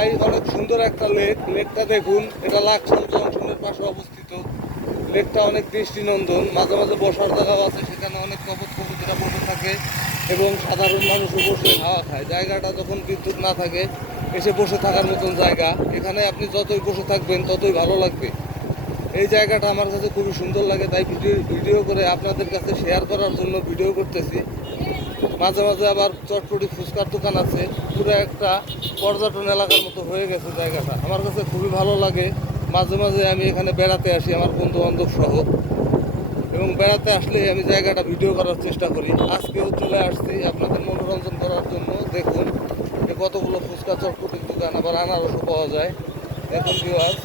ভাই অনেক সুন্দর একটা লেক। লেকটা দেখুন, এটা লাকসাম জংশনের পাশে অবস্থিত। লেকটা অনেক দৃষ্টিনন্দন। মাঝে মাঝে বসার জায়গাও আছে, সেখানে অনেক কপত কপতিরা বসে থাকে এবং সাধারণ মানুষও বসে হাওয়া খায়। জায়গাটা যখন বিদ্যুৎ না থাকে, এসে বসে থাকার মতন জায়গা। এখানে আপনি যতই বসে থাকবেন, ততই ভালো লাগবে। এই জায়গাটা আমার কাছে খুবই সুন্দর লাগে, তাই ভিডিও ভিডিও করে আপনাদের কাছে শেয়ার করার জন্য ভিডিও করতেছি। মাঝে মাঝে আবার চটপটি ফুচকার দোকান আছে। পুরো একটা পর্যটন এলাকার মতো হয়ে গেছে জায়গাটা। আমার কাছে খুবই ভালো লাগে। মাঝে মাঝে আমি এখানে বেড়াতে আসি আমার বন্ধু বান্ধব সহ। এবং বেড়াতে আসলে আমি জায়গাটা ভিডিও করার চেষ্টা করি। আজকেও চলে আসছি আপনাদের মনোরঞ্জন করার জন্য। দেখুন যে কতগুলো ফুচকা চটপটির দোকান আবার আনারসও পাওয়া যায়। দেখুন ভিউয়ার্স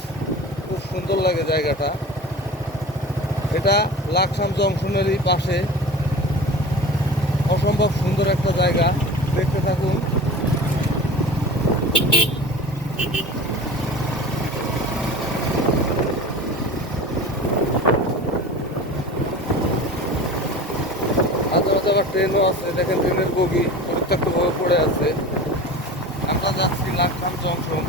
খুব সুন্দর লাগে জায়গাটা। এটা লাকসাম জংশনেরই পাশে। অসম্ভব সুন্দর একটা জায়গা। দেখতে থাকুন। আবার ট্রেনও আছে। দেখেন ট্রেনের বগি পরিত্যক্তভাবে পড়ে আছে। আমরা যাচ্ছি লাকসাম জংশন।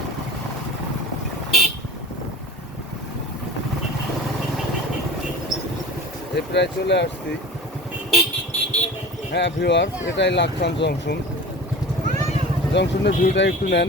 প্রায় চলে আসছি। হ্যাঁ ভিউয়ার এটাই লাকসাম জংশন জংশনের ভিউটা একটু নেন